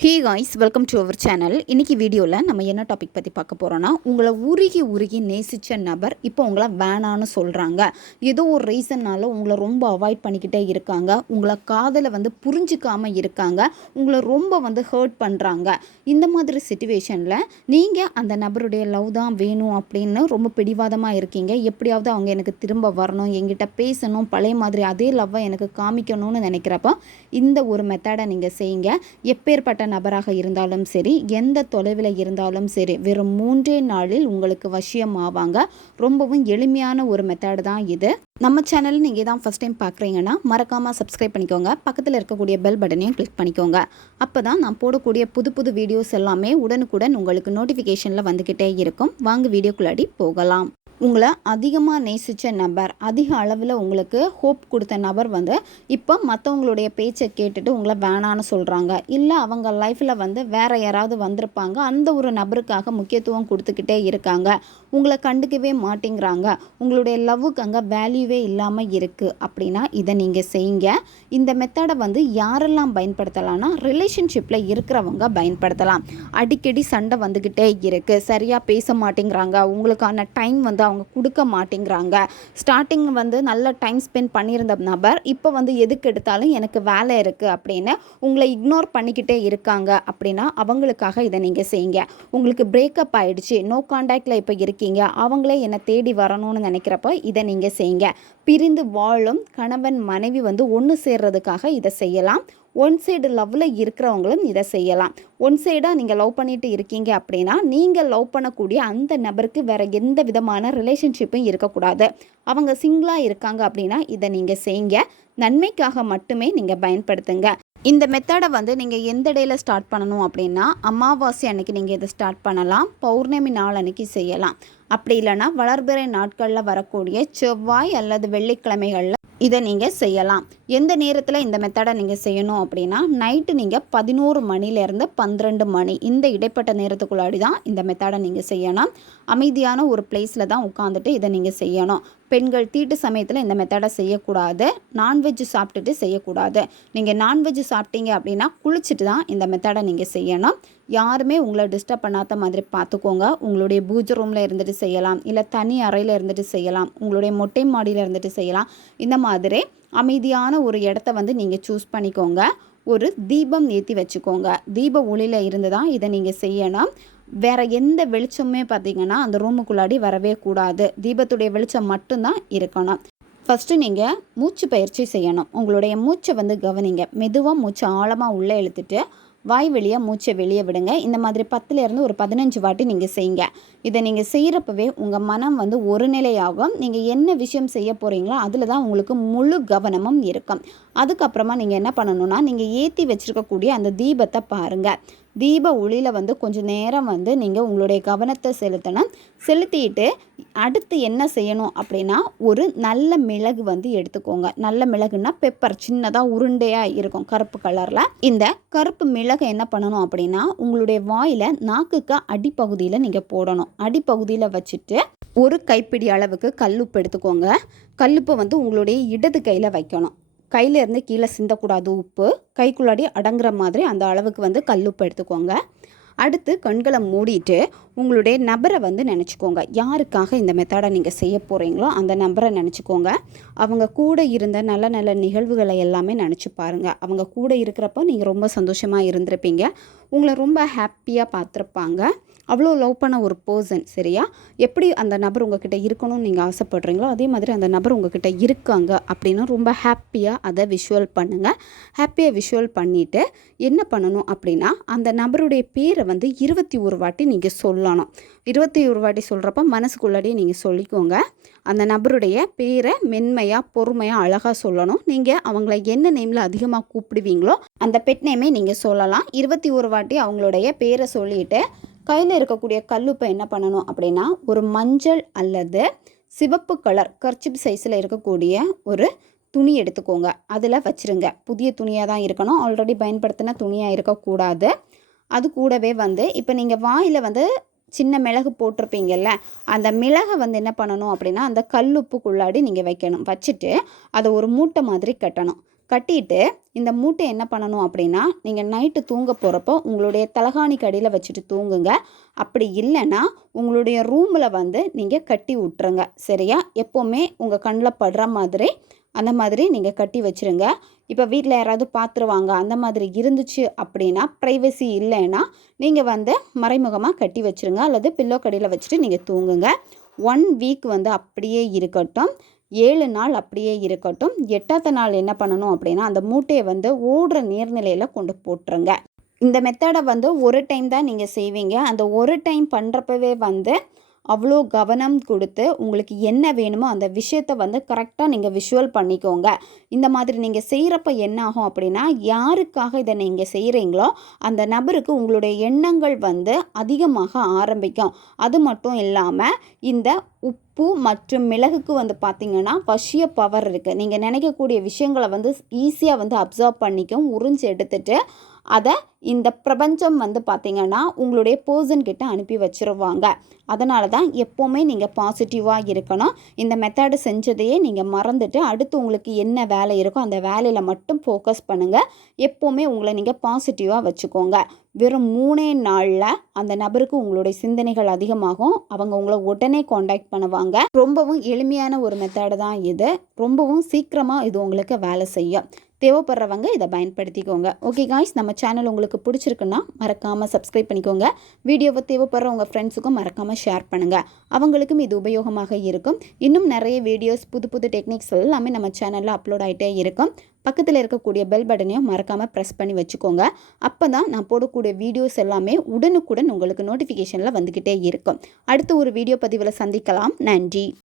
Hey guys, welcome to our channel. இன்றைக்கி வீடியோவில் நம்ம என்ன டாபிக் பற்றி பார்க்க போகிறோன்னா, உங்களை உருகி நேசித்த நபர் இப்போ உங்களை வேணான்னு சொல்கிறாங்க. ஏதோ ஒரு ரீசன்னால் உங்களை ரொம்ப அவாய்ட் பண்ணிக்கிட்டே இருக்காங்க. உங்களை காதலை புரிஞ்சிக்காமல் இருக்காங்க. உங்களை ரொம்ப ஹர்ட் பண்ணுறாங்க. இந்த மாதிரி சிச்சுவேஷனில் நீங்கள் அந்த நபருடைய லவ் தான் வேணும் அப்படின்னு ரொம்ப பிடிவாதமாக இருக்கீங்க. எப்படியாவது அவங்க எனக்கு திரும்ப வரணும், என்கிட்ட பேசணும், பழைய மாதிரி அதே லவ்வை எனக்கு காமிக்கணும்னு நினைக்கிறப்போ இந்த ஒரு மெத்தடை நீங்கள் செய்யுங்க. எப்பேற்பட்ட நபராக இருந்தாலும் சரி, எந்த தொலைவில் இருந்தாலும் சரி, வெறும் 3 நாளில் உங்களுக்கு வசியம் ஆவாங்க. ரொம்பவும் எளிமையான ஒரு மெத்தட் தான் இது. நம்ம சேனல் நீங்கள் தான் ஃபஸ்ட் டைம் பார்க்குறீங்கன்னா மறக்காமல் சப்ஸ்கிரைப் பண்ணிக்கோங்க. பக்கத்தில் இருக்கக்கூடிய பெல் பட்டனையும் கிளிக் பண்ணிக்கோங்க. அப்போ தான் நான் போடக்கூடிய புது வீடியோஸ் எல்லாமே உடனுக்குடன் உங்களுக்கு நோட்டிஃபிகேஷனில் வந்துக்கிட்டே இருக்கும். வாங்க வீடியோக்குள்ளாடி போகலாம். உங்களை அதிகமாக நேசித்த நபர், அதிக அளவில் உங்களுக்கு ஹோப் கொடுத்த நபர் இப்போ மற்றவங்களுடைய பேச்சை கேட்டுட்டு உங்களை வேணான்னு சொல்கிறாங்க. இல்லை அவங்க லைஃப்பில் வேறு யாராவது வந்திருப்பாங்க, அந்த ஒரு நபருக்காக முக்கியத்துவம் கொடுத்துக்கிட்டே இருக்காங்க. உங்களை கண்டுக்கவே மாட்டேங்கிறாங்க. உங்களுடைய லவ்வுக்கு அங்கே வேல்யூவே இல்லாமல் இருக்குது அப்படின்னா இதை நீங்கள் செய்யுங்க. இந்த மெத்தடை யாரெல்லாம் பயன்படுத்தலாம்னா, ரிலேஷன்ஷிப்பில் இருக்கிறவங்க பயன்படுத்தலாம். அடிக்கடி சண்டை வந்துக்கிட்டே இருக்குது, சரியாக பேச மாட்டேங்கிறாங்க, உங்களுக்கான டைம் அவங்க கொடுக்க மாட்டேங்கிறாங்க. ஸ்டார்டிங் நல்ல டைம் ஸ்பெண்ட் பண்ணியிருந்த நபர் இப்போ எதுக்கு எடுத்தாலும் எனக்கு வேலை இருக்குது அப்படின்னு உங்களை இக்னோர் பண்ணிக்கிட்டே இருக்காங்க அப்படின்னா அவங்களுக்காக இதை நீங்கள் செய்யுங்க. உங்களுக்கு பிரேக்கப் ஆகிடுச்சு, நோ கான்டாக்டில் இப்போ இருக்கீங்க, அவங்களே என்னை தேடி வரணும்னு நினைக்கிறப்ப இதை நீங்கள் செய்யுங்க. பிரிந்து வாழும் கணவன் மனைவி ஒன்று சேர்றதுக்காக இதை செய்யலாம். ஒன் சைடு லவ்வில் இருக்கிறவங்களும் இதை செய்யலாம். ஒன் சைடாக நீங்கள் லவ் பண்ணிட்டு இருக்கீங்க அப்படின்னா நீங்கள் லவ் பண்ணக்கூடிய அந்த நபருக்கு வேறு எந்த விதமான ரிலேஷன்ஷிப்பும் இருக்கக்கூடாது. அவங்க சிங்கிளாக இருக்காங்க அப்படின்னா இதை நீங்கள் செய்யுங்க. நன்மைக்காக மட்டுமே நீங்கள் பயன்படுத்துங்க. இந்த மெத்தடை நீங்கள் எந்த டேயில் ஸ்டார்ட் பண்ணணும் அப்படின்னா, அமாவாசை அன்னைக்கு நீங்கள் இதை ஸ்டார்ட் பண்ணலாம். பௌர்ணமி நாள் அன்னைக்கு செய்யலாம். அப்படி இல்லைன்னா வளர்பிறை நாட்களில் வரக்கூடிய செவ்வாய் அல்லது வெள்ளிக்கிழமைகளில் இதை நீங்கள் செய்யலாம். எந்த நேரத்தில் இந்த மெத்தடை நீங்கள் செய்யணும் அப்படின்னா, நைட்டு நீங்கள் 11 மணிலேருந்து 12 மணி இந்த இடைப்பட்ட நேரத்துக்குள்ளாடி தான் இந்த மெத்தடை நீங்கள் செய்யணும். அமைதியான ஒரு பிளேஸில் தான் உட்காந்துட்டு இதை நீங்கள் செய்யணும். பெண்கள் தீட்டு சமயத்தில் இந்த மெத்தடை செய்யக்கூடாது. நான்வெஜ் சாப்பிட்டுட்டு செய்யக்கூடாது. நீங்கள் நான்வெஜ் சாப்பிட்டீங்க அப்படின்னா குளிச்சுட்டு தான் இந்த மெத்தடை நீங்கள் செய்யணும். யாருமே உங்களை டிஸ்டர்ப் பண்ணாத மாதிரி பார்த்துக்கோங்க. உங்களுடைய பூஜை ரூமில் இருந்துட்டு செய்யலாம், இல்லை தனி அறையில் இருந்துட்டு செய்யலாம், உங்களுடைய மொட்டை மாடியில் இருந்துட்டு செய்யலாம். இந்த மாதிரி அமைதியான ஒரு இடத்த நீங்கள் சூஸ் பண்ணிக்கோங்க. ஒரு தீபம் ஏற்றி வச்சுக்கோங்க. தீப ஒளியில் இருந்து தான் இதை நீங்கள் செய்யணும். வேறு எந்த வெளிச்சமே பார்த்திங்கன்னா அந்த ரூமுக்குள்ளாடி வரவே கூடாது. தீபத்துடைய வெளிச்சம் மட்டும்தான் இருக்கணும். ஃபஸ்ட்டு நீங்கள் மூச்சு பயிற்சி செய்யணும். உங்களுடைய மூச்சை கவனிங்க. மெதுவாக மூச்சை ஆழமாக உள்ளே இழுத்துட்டு வாய் வெளியே மூச்சை வெளியே விடுங்க. இந்த மாதிரி 10லேருந்து ஒரு 15 வாட்டி நீங்கள் செய்யுங்க. இதை நீங்கள் செய்கிறப்பவே உங்கள் மனம் ஒரு நிலையாகும். நீங்கள் என்ன விஷயம் செய்ய போகிறீங்களோ அதில் தான் உங்களுக்கு முழு கவனமும் இருக்கும். அதுக்கப்புறமா நீங்கள் என்ன பண்ணணுன்னா, நீங்கள் ஏற்றி வச்சுருக்கக்கூடிய அந்த தீபத்தை பாருங்கள். தீப ஒளியில் கொஞ்சம் நேரம் நீங்கள் உங்களுடைய கவனத்தை செலுத்திட்டு அடுத்து என்ன செய்யணும் அப்படின்னா, ஒரு நல்ல மிளகு எடுத்துக்கோங்க. நல்ல மிளகுன்னா பெப்பர், சின்னதாக உருண்டையாக இருக்கும் கருப்பு கலரில். இந்த கருப்பு மிளகை என்ன பண்ணணும் அப்படின்னா, உங்களுடைய வாயில் நாக்குக்கு அடிப்பகுதியில் நீங்கள் போடணும். அடிப்பகுதியில் வச்சுட்டு ஒரு கைப்பிடி அளவுக்கு கல்லுப்பு எடுத்துக்கோங்க. கல்லுப்பை உங்களுடைய இடது கையில் வைக்கணும். கையிலேருந்து கீழே சிந்தக்கூடாது. உப்பு கைக்குள்ளாடி அடங்குற மாதிரி அந்த அளவுக்கு கல்லுப்பு எடுத்துக்கோங்க. அடுத்து கண்களை மூடிட்டு உங்களுடைய நபரை நினச்சிக்கோங்க. யாருக்காக இந்த மெத்தடை நீங்கள் செய்ய போகிறீங்களோ அந்த நபரை நினச்சிக்கோங்க. அவங்க கூட இருந்த நல்ல நல்ல நிகழ்வுகளை எல்லாமே நினச்சி பாருங்கள். அவங்க கூட இருக்கிறப்போ நீங்கள் ரொம்ப சந்தோஷமாக இருந்திருப்பீங்க. உங்களை ரொம்ப ஹாப்பியாக பார்த்துருப்பாங்க. அவ்வளோ லவ் பண்ண ஒரு பர்சன், சரியா? எப்படி அந்த நபர் உங்ககிட்ட இருக்கணும்னு நீங்கள் ஆசைப்படுறீங்களோ அதே மாதிரி அந்த நபர் உங்ககிட்ட இருக்காங்க அப்படின்னா ரொம்ப ஹாப்பியாக அதை விஷுவல் பண்ணுங்கள். ஹாப்பியாக விஷுவல் பண்ணிவிட்டு என்ன பண்ணணும் அப்படின்னா, அந்த நபருடைய பேரை 21 வாட்டி நீங்கள் சொல்லணும். 21 வாட்டி சொல்கிறப்ப மனசுக்குள்ளாடியே நீங்கள் சொல்லிக்கோங்க. அந்த நபருடைய பேரை மென்மையாக பொறுமையாக அழகாக சொல்லணும். நீங்கள் அவங்கள என்ன நேமில் அதிகமாக கூப்பிடுவீங்களோ அந்த பெட் நேமே நீங்கள் சொல்லலாம். 21 வாட்டி அவங்களுடைய பேரை சொல்லிவிட்டு கையில் இருக்கக்கூடிய கல்லுப்பை என்ன பண்ணணும் அப்படின்னா, ஒரு மஞ்சள் அல்லது சிவப்பு கலர் கர்ச்சிப் சைஸில் இருக்கக்கூடிய ஒரு துணி எடுத்துக்கோங்க. அதில் வச்சுருங்க. புதிய துணியாக தான் இருக்கணும். ஆல்ரெடி பயன்படுத்தின துணியாக இருக்கக்கூடாது. அது கூடவே இப்போ நீங்கள் வாயில் சின்ன மிளகு போட்டிருப்பீங்கல்ல, அந்த மிளகை என்ன பண்ணணும் அப்படின்னா அந்த கல்லுப்புக்குள்ளாடி நீங்கள் வைக்கணும். வச்சுட்டு அதை ஒரு மூட்டை மாதிரி கட்டணும். கட்டிட்டு இந்த மூட்டை என்ன பண்ணணும் அப்படின்னா, நீங்கள் நைட்டு தூங்க போகிறப்போ உங்களுடைய தலகாணிக்கு அடியில் வச்சுட்டு தூங்குங்க. அப்படி இல்லைன்னா உங்களுடைய ரூமில் வந்து நீங்கள் கட்டி விட்டுருங்க. சரியா? எப்போவுமே உங்கள் கண்ணில் படுற மாதிரி அந்த மாதிரி நீங்கள் கட்டி வச்சுருங்க. இப்போ வீட்டில் யாராவது பார்த்துருவாங்க அந்த மாதிரி இருந்துச்சு அப்படின்னா, ப்ரைவசி இல்லைன்னா நீங்கள் வந்து மறைமுகமாக கட்டி வச்சுருங்க, அல்லது பில்லோ கடியில் வச்சுட்டு நீங்கள் தூங்குங்க. 1 வீக் வந்து அப்படியே இருக்கட்டும், 7 நாள் அப்படியே இருக்கட்டும். 8ஆவது நாள் என்ன பண்ணணும் அப்படின்னா, அந்த மூட்டையை வந்து ஓடுற நீர்நிலையில் கொண்டு போட்டுருங்க. இந்த மெத்தடை வந்து ஒரு டைம் தான் நீங்கள் செய்வீங்க. அந்த ஒரு டைம் பண்ணுறப்பவே வந்து அவ்வளோ கவனம் கொடுத்து உங்களுக்கு என்ன வேணுமோ அந்த விஷயத்தை வந்து கரெக்டாக நீங்கள் விஷுவல் பண்ணிக்கோங்க. இந்த மாதிரி நீங்கள் செய்கிறப்ப என்ன ஆகும் அப்படின்னா, யாருக்காக இதை நீங்கள் செய்கிறீங்களோ அந்த நபருக்கு உங்களுடைய எண்ணங்கள் வந்து அதிகமாக ஆரம்பிக்கும். அது மட்டும் இல்லாமல் இந்த உப்பு மற்றும் மிளகுக்கு வந்து பார்த்திங்கன்னா வசிய பவர் இருக்குது. நீங்கள் நினைக்கக்கூடிய விஷயங்களை வந்து ஈஸியாக வந்து அப்சர்வ் பண்ணிக்கும், உறிஞ்சு எடுத்துட்டு அதை இந்த பிரபஞ்சம் வந்து பார்த்திங்கன்னா உங்களுடைய பர்சன்கிட்ட அனுப்பி வச்சுருவாங்க. அதனால தான் எப்போவுமே நீங்கள் பாசிட்டிவாக இருக்கணும். இந்த மெத்தடு செஞ்சதையே நீங்கள் மறந்துட்டு அடுத்து உங்களுக்கு என்ன வேலை இருக்கோ அந்த வேலையில் மட்டும் ஃபோக்கஸ் பண்ணுங்கள். எப்போவுமே உங்களை நீங்கள் பாசிட்டிவாக வச்சுக்கோங்க. வெறும் 3 நாளில் அந்த நபருக்கு உங்களுடைய சிந்தனைகள் அதிகமாகும். அவங்க உங்களை உடனே காண்டாக்ட் பண்ணுவாங்க. ரொம்பவும் எளிமையான ஒரு மெத்தடு தான் இது. ரொம்பவும் சீக்கிரமாக இது உங்களுக்கு வேலை செய்யும். தேவைப்படுறவங்க இதை பயன்படுத்திக்கோங்க. ஓகே காய்ஸ், நம்ம சேனல் உங்களுக்கு பிடிச்சிருக்குன்னா மறக்காமல் சப்ஸ்கிரைப் பண்ணிக்கோங்க. வீடியோவை தேவைப்படுற உங்கள் ஃப்ரெண்ட்ஸுக்கும் மறக்காமல் ஷேர் பண்ணுங்கள். அவங்களுக்கும் இது உபயோகமாக இருக்கும். இன்னும் நிறைய வீடியோஸ், புது புது டெக்னிக்ஸ் எல்லாமே நம்ம சேனலில் அப்லோட் ஆகிட்டே இருக்கும். பக்கத்தில் இருக்கக்கூடிய பெல் பட்டனையும் மறக்காமல் ப்ரெஸ் பண்ணி வச்சுக்கோங்க. அப்போ தான் நான் போடக்கூடிய வீடியோஸ் எல்லாமே உடனுக்குடன் உங்களுக்கு நோட்டிஃபிகேஷனில் வந்துக்கிட்டே இருக்கும். அடுத்த ஒரு வீடியோ பதிவில் சந்திக்கலாம். நன்றி.